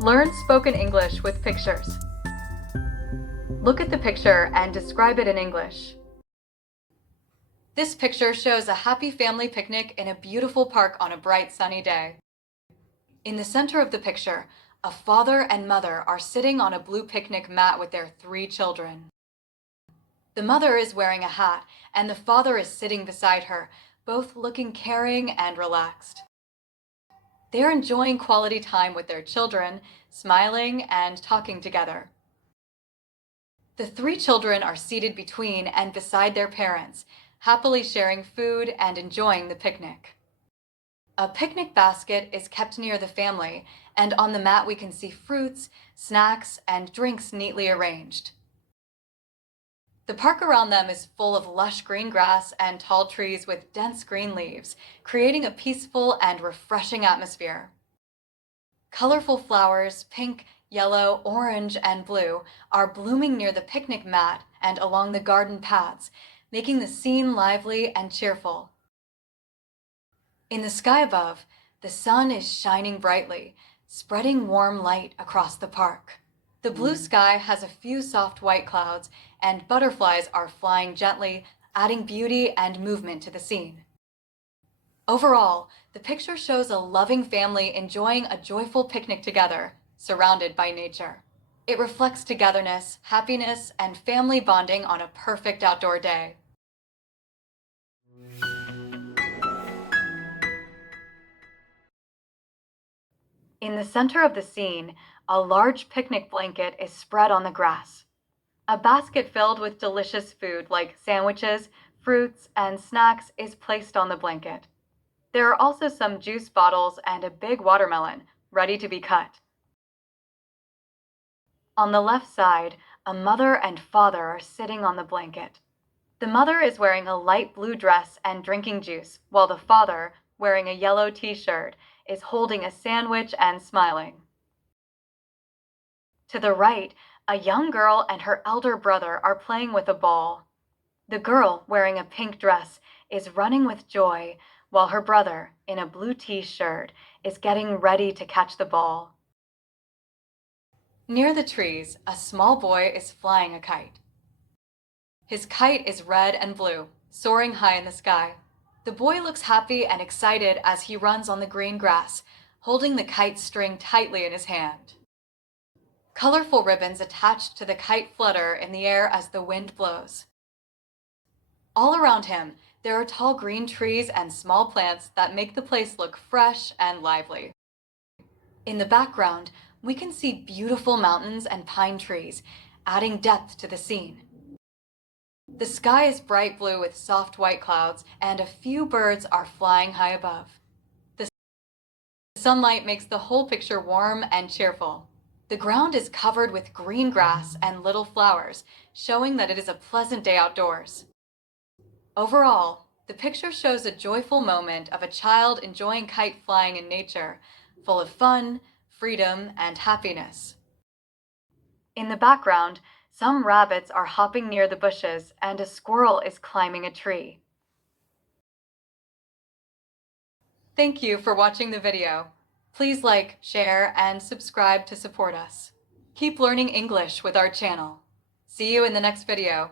Learn spoken English with pictures. Look at the picture and describe it in English. This picture shows a happy family picnic in a beautiful park on a bright sunny day. In the center of the picture, a father and mother are sitting on a blue picnic mat with their 3 children. The mother is wearing a hat, and the father is sitting beside her, both looking caring and relaxed. They're enjoying quality time with their children, smiling and talking together. The 3 children are seated between and beside their parents, happily sharing food and enjoying the picnic. A picnic basket is kept near the family, and on the mat we can see fruits, snacks, and drinks neatly arranged. The park around them is full of lush green grass and tall trees with dense green leaves, creating a peaceful and refreshing atmosphere. Colorful flowers, pink, yellow, orange, and blue, are blooming near the picnic mat and along the garden paths, making the scene lively and cheerful. In the sky above, the sun is shining brightly, spreading warm light across the park. The blue sky has a few soft white clouds, and butterflies are flying gently, adding beauty and movement to the scene. Overall, the picture shows a loving family enjoying a joyful picnic together, surrounded by nature. It reflects togetherness, happiness, and family bonding on a perfect outdoor day. In the center of the scene, a large picnic blanket is spread on the grass. A basket filled with delicious food like sandwiches, fruits, and snacks is placed on the blanket. There are also some juice bottles and a big watermelon, ready to be cut. On the left side, a mother and father are sitting on the blanket. The mother is wearing a light blue dress and drinking juice, while the father, wearing a yellow t-shirt, is holding a sandwich and smiling. To the right, a young girl and her elder brother are playing with a ball. The girl, wearing a pink dress, is running with joy, while her brother, in a blue t-shirt, is getting ready to catch the ball. Near the trees, a small boy is flying a kite. His kite is red and blue, soaring high in the sky. The boy looks happy and excited as he runs on the green grass, holding the kite string tightly in his hand. Colorful ribbons attached to the kite flutter in the air as the wind blows. All around him, there are tall green trees and small plants that make the place look fresh and lively. In the background, we can see beautiful mountains and pine trees, adding depth to the scene. The sky is bright blue with soft white clouds, and a few birds are flying high above. The sunlight makes the whole picture warm and cheerful. The ground is covered with green grass and little flowers, showing that it is a pleasant day outdoors. Overall, the picture shows a joyful moment of a child enjoying kite flying in nature, full of fun, freedom, and happiness. In the background, some rabbits are hopping near the bushes and a squirrel is climbing a tree. Thank you for watching the video. Please like, share, and subscribe to support us. Keep learning English with our channel. See you in the next video.